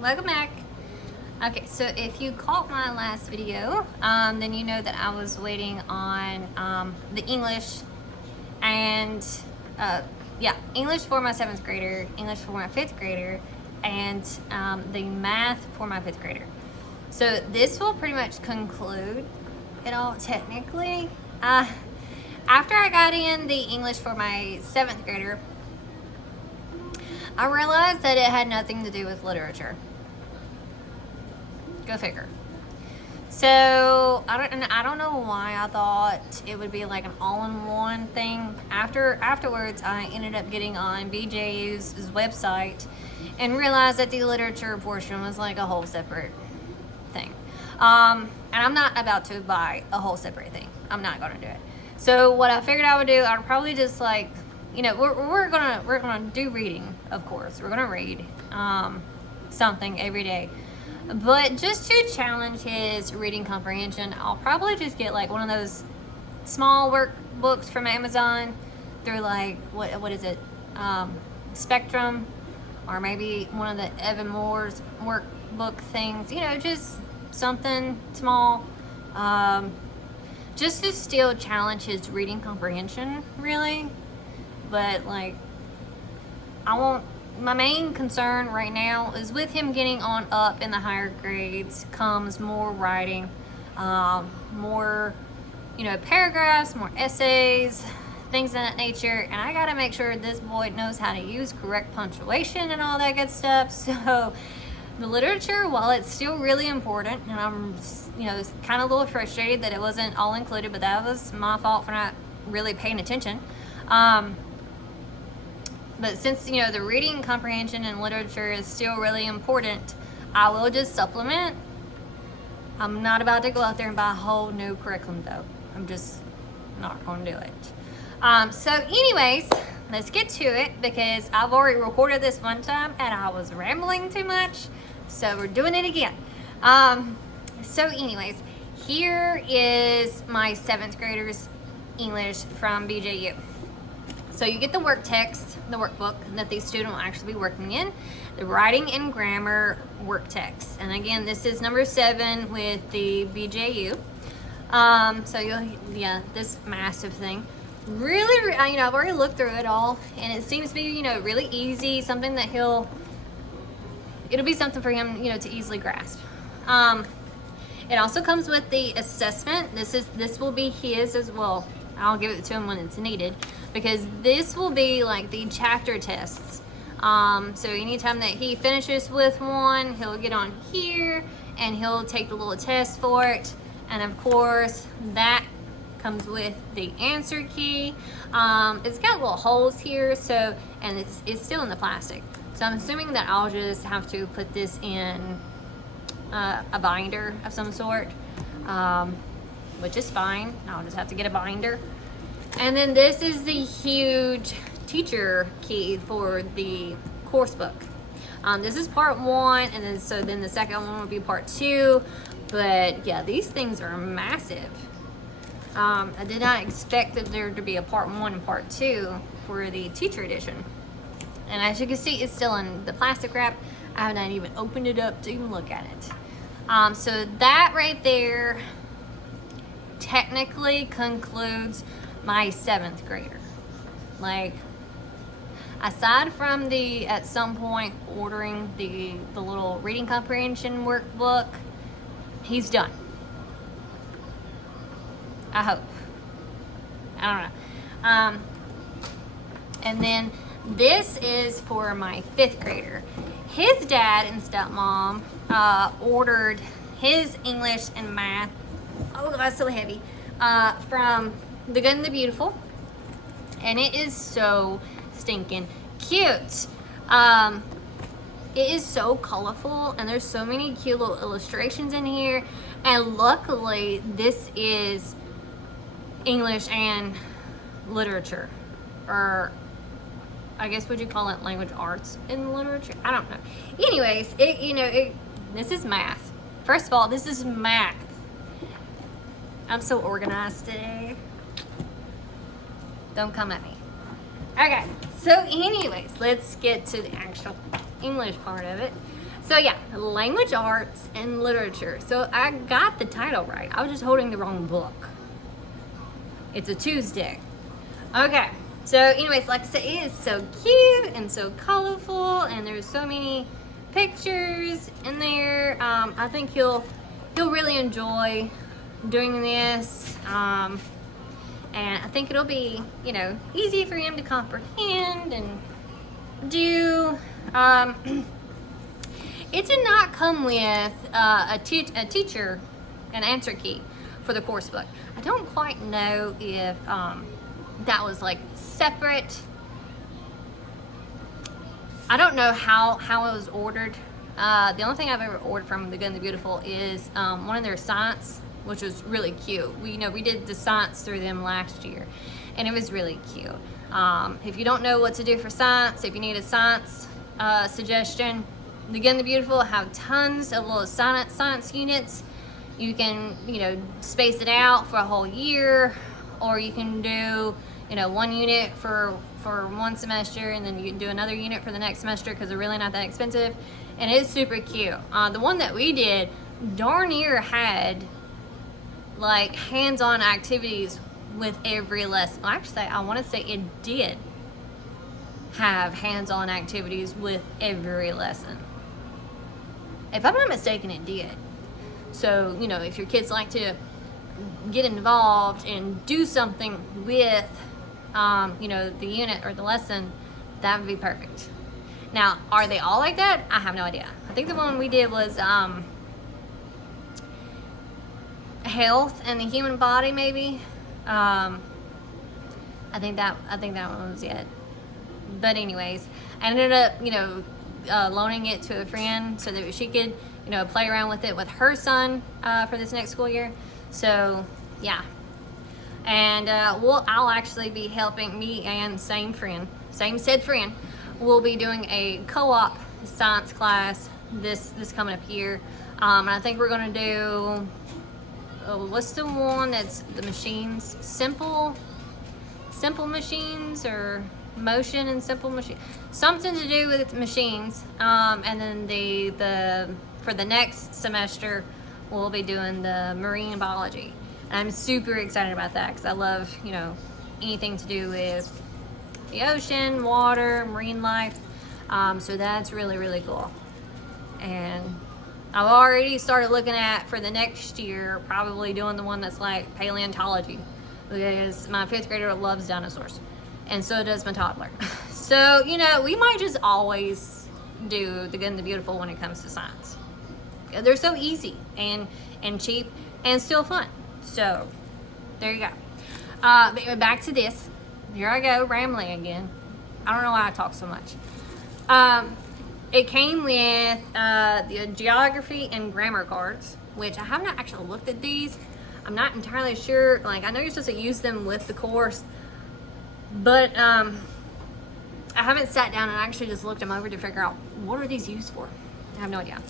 welcome back. Okay, so if you caught my last video, then you know that I was waiting on the English and English for my 7th grader, English for my 5th grader, and the math for my 5th grader. So this will pretty much conclude it all technically. After I got in the English for my 7th grader, I realized that it had nothing to do with literature. Go figure. So I don't know why I thought it would be like an all-in-one thing. Afterwards, I ended up getting on BJU's website and realized that the literature portion was like a whole separate thing. And I'm not about to buy a whole separate thing. I'm not gonna do it. So what I figured I would do, I'd probably just like, you know, we're gonna do reading, of course. We're gonna read something every day. But just to challenge his reading comprehension, I'll probably just get like one of those small workbooks from Amazon through like, what is it? Spectrum, or maybe one of the Evan Moore's workbook things, you know, just something small. Just to still challenge his reading comprehension, really. But like, my main concern right now is with him getting on up in the higher grades comes more writing, more, you know, paragraphs, more essays, things of that nature. And I gotta make sure this boy knows how to use correct punctuation and all that good stuff. So the literature, while it's still really important, and I'm, you know, kind of a little frustrated that it wasn't all included, but that was my fault for not really paying attention. But since, you know, the reading comprehension and literature is still really important, I will just supplement. I'm not about to go out there and buy a whole new curriculum though. I'm just not going to do it. So anyways, let's get to it because I've already recorded this one time and I was rambling too much. So we're doing it again. So anyways, here is my 7th grader's English from BJU. So you get the work text, the workbook that the student will actually be working in, the writing and grammar work text. And again, this is number 7 with the BJU. So this massive thing. Really, you know, I've already looked through it all and it seems to be, you know, really easy, something that it'll be something for him, you know, to easily grasp. It also comes with the assessment. This will be his as well. I'll give it to him when it's needed because this will be like the chapter tests. So anytime that he finishes with one, he'll get on here and he'll take the little test for it. And of course, that comes with the answer key. It's got little holes here, so, and it's still in the plastic. So I'm assuming that I'll just have to put this in a binder of some sort. Which is fine. I'll just have to get a binder. And then this is the huge teacher key for the course book. This is part 1, and then the second one will be part 2. But yeah, these things are massive. I did not expect that there to be a part 1 and part 2 for the teacher edition. And as you can see, it's still in the plastic wrap. I haven't even opened it up to even look at it. So that right there technically concludes my 7th grader. Like, aside from at some point ordering the little reading comprehension workbook, he's done. I hope. I don't know. And then this is for my 5th grader. His dad and stepmom ordered his English and math, oh, that's so heavy, from The Good and the Beautiful, and it is so stinking cute. It is so colorful, and there's so many cute little illustrations in here, and luckily this is English and literature, or I guess would you call it language arts and literature? I don't know. Anyways, this is math. First of all, this is math. I'm so organized today. Don't come at me. Okay, so anyways, let's get to the actual English part of it. So yeah, language arts and literature. So I got the title right. I was just holding the wrong book. It's a Tuesday. Okay. So anyways, like I said, it is so cute and so colorful, and there's so many pictures in there. I think he'll really enjoy doing this. And I think it'll be, easy for him to comprehend and do. It did not come with a teacher, an answer key for the course book. I don't quite know if that was like separate. I don't know how it was ordered. The only thing I've ever ordered from The Good and the Beautiful is one of their science, which was really cute. We did the science through them last year, and it was really cute. If you don't know what to do for science, if you need a science suggestion, The Good and the Beautiful have tons of little science units. You can, space it out for a whole year, or you can do, one unit for one semester, and then you can do another unit for the next semester because they're really not that expensive, and it's super cute. The one that we did darn near had like hands-on activities with every lesson. Well, actually, I want to say it did have hands-on activities with every lesson. If I'm not mistaken, it did. So, if your kids like to get involved and do something with, the unit or the lesson, that would be perfect. Now, are they all like that? I have no idea. I think the one we did was health and the human body, maybe. I think that one was it. But anyways, I ended up, loaning it to a friend so that she could, play around with it with her son for this next school year. So yeah, and I'll actually be helping me and same said friend. We'll be doing a co-op science class this coming up here, and I think we're gonna do what's the one that's the machines, simple machines, or motion and simple machine, something to do with machines. And then the for the next semester we'll be doing the marine biology, and I'm super excited about that because I love anything to do with the ocean, water, marine life. So that's really cool. And I've already started looking at, for the next year, probably doing the one that's like paleontology, because my 5th grader loves dinosaurs, and so does my toddler. So, we might just always do The Good and the Beautiful when it comes to science. They're so easy and cheap and still fun. So, there you go. But back to this. Here I go, rambling again. I don't know why I talk so much. It came with the geography and grammar cards, which I have not actually looked at these. I'm not entirely sure. Like, I know you're supposed to use them with the course, but I haven't sat down and actually just looked them over to figure out what are these used for. I have no idea.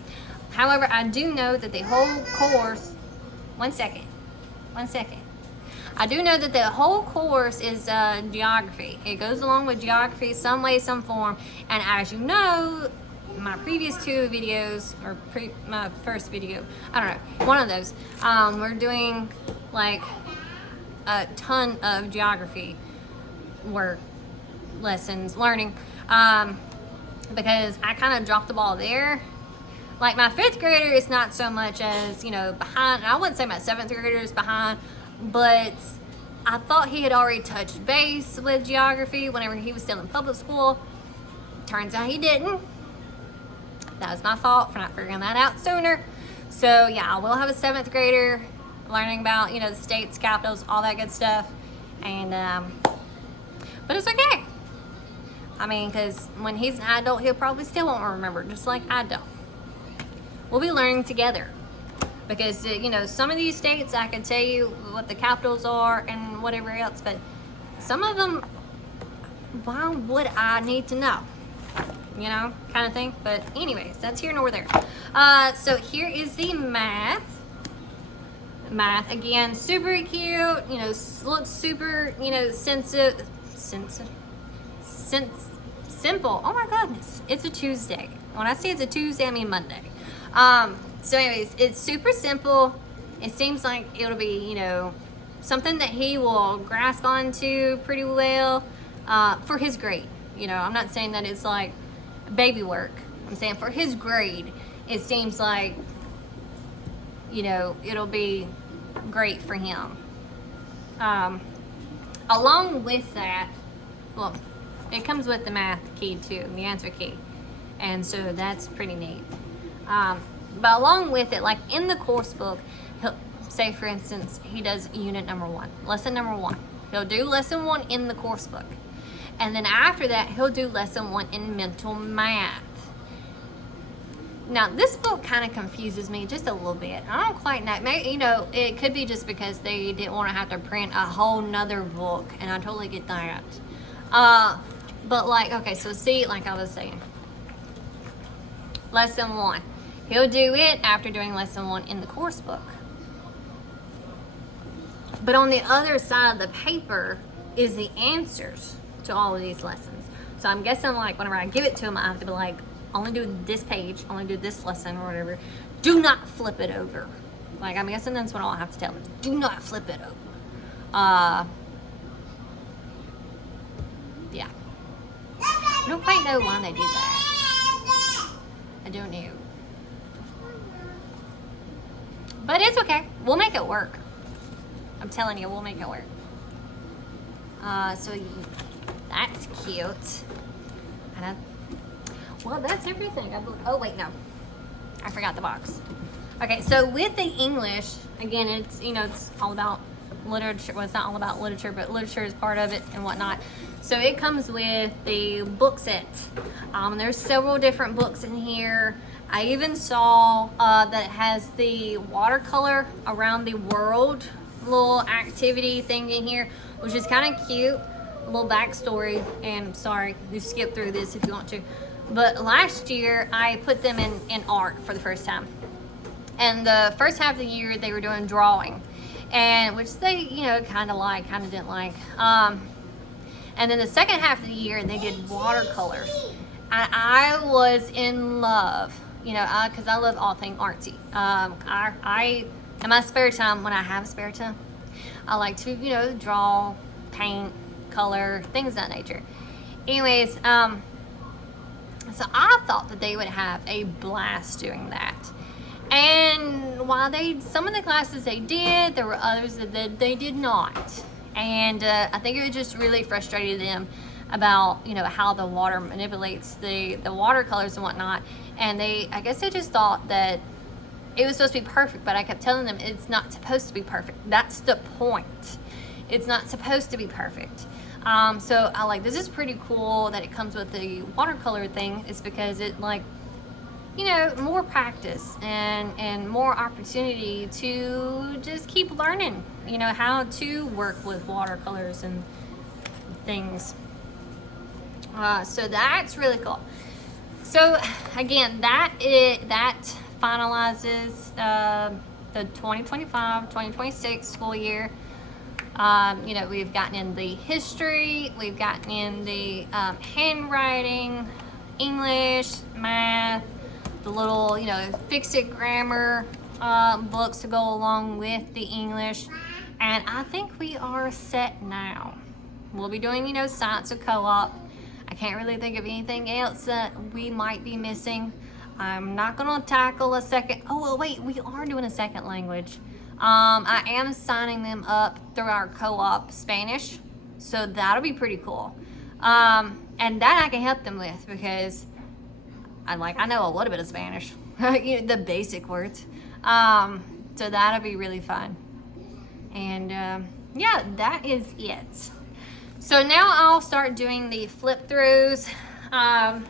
However, I do know that the whole course, one second. I do know that the whole course is geography. It goes along with geography some way, some form. And as you know, my previous 2 videos, or my first video, I don't know, one of those, we're doing like a ton of geography work, lessons, learning, because I kind of dropped the ball there. Like, my 5th grader is not so much as, behind. I wouldn't say my 7th grader is behind, but I thought he had already touched base with geography whenever he was still in public school. Turns out he didn't. That was my fault for not figuring that out sooner. So yeah, I will have a 7th grader learning about, the states, capitals, all that good stuff. And, but it's okay. I mean, because when he's an adult, he'll probably still won't remember, just like I don't. We'll be learning together. Because, some of these states, I can tell you what the capitals are and whatever else, but some of them, why would I need to know? Kind of thing. But anyways, that's here nor there. So here is the math. Math, again, super cute, looks super, simple. Oh my goodness, it's a Tuesday, When I say it's a Tuesday, I mean Monday. So anyways, it's super simple. It seems like it'll be, you know, something that he will grasp onto pretty well for his grade. You know, I'm not saying that it's like baby work. I'm saying for his grade, it seems like, you know, it'll be great for him. Along with that, well, it comes with the math key too, the answer key. And so that's pretty neat. But along with it, like in the course book, he'll say, for instance, he does unit number 1, lesson number 1. He'll do lesson 1 in the course book. And then after that, he'll do lesson 1 in mental math. Now, this book kind of confuses me just a little bit. I don't quite know. Maybe, you know, it could be just because they didn't want to have to print a whole nother book, and I totally get that. But like, okay, so see, like I was saying, lesson 1. He'll do it after doing lesson 1 in the course book. But on the other side of the paper is the answers to all of these lessons. So I'm guessing like whenever I give it to him, I have to be like, only do this page, only do this lesson or whatever. Do not flip it over. Like, I'm guessing that's what I'll have to tell him. Do not flip it over. Yeah. I don't quite know why they do that. I don't know. But it's okay. We'll make it work. I'm telling you, we'll make it work. So that's cute. And well, that's everything. Oh, wait, no. I forgot the box. Okay, so with the English, again, it's, you know, it's all about literature. Well, it's not all about literature, but literature is part of it and whatnot. So it comes with the book set. There's several different books in here. I even saw that it has the watercolor around the world little activity thing in here, which is kind of cute. A little backstory, and sorry, you skip through this if you want to. But last year, I put them in art for the first time. And the first half of the year, they were doing drawing, and which they, you know, kind of like, kind of didn't like. And then the second half of the year, they did watercolors. And I was in love, you know, because I love all things artsy. I, in my spare time, when I have spare time, I like to, you know, draw, paint, color, things of that nature. Anyways, so I thought that they would have a blast doing that. And while some of the classes they did, there were others that they did not. And I think it just really frustrated them about, you know, how the water manipulates the watercolors and whatnot. And I guess they just thought that it was supposed to be perfect, but I kept telling them it's not supposed to be perfect. That's the point. It's not supposed to be perfect. So I like, this is pretty cool that it comes with the watercolor thing. It's because it, like, you know, more practice and more opportunity to just keep learning, you know, how to work with watercolors and things. So that's really cool. So again, that finalizes the 2025-2026 school year. You know, we've gotten in the history, we've gotten in the handwriting, English, math, the little, you know, fix-it grammar books to go along with the English. And I think we are set now. We'll be doing, you know, science of co-op. I can't really think of anything else that we might be missing. I'm not going to tackle a second. Oh, well, wait, we are doing a second language. I am signing them up through our co-op Spanish, so that'll be pretty cool. And that I can help them with because I know a little bit of Spanish, you know, the basic words. So that'll be really fun. And yeah, that is it. So now I'll start doing the flip throughs. I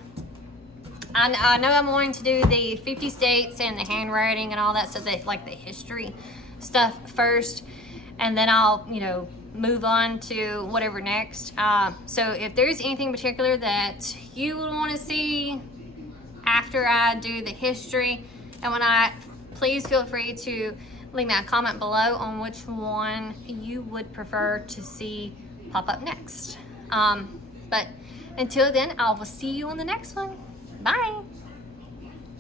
know I'm wanting to do the 50 states and the handwriting and all that stuff, like the history stuff first, and then I'll, you know, move on to whatever next. So if there's anything particular that you would want to see after I do the history and whatnot, please feel free to leave me a comment below on which one you would prefer to see pop up next. But until then, I will see you on the next one. Bye.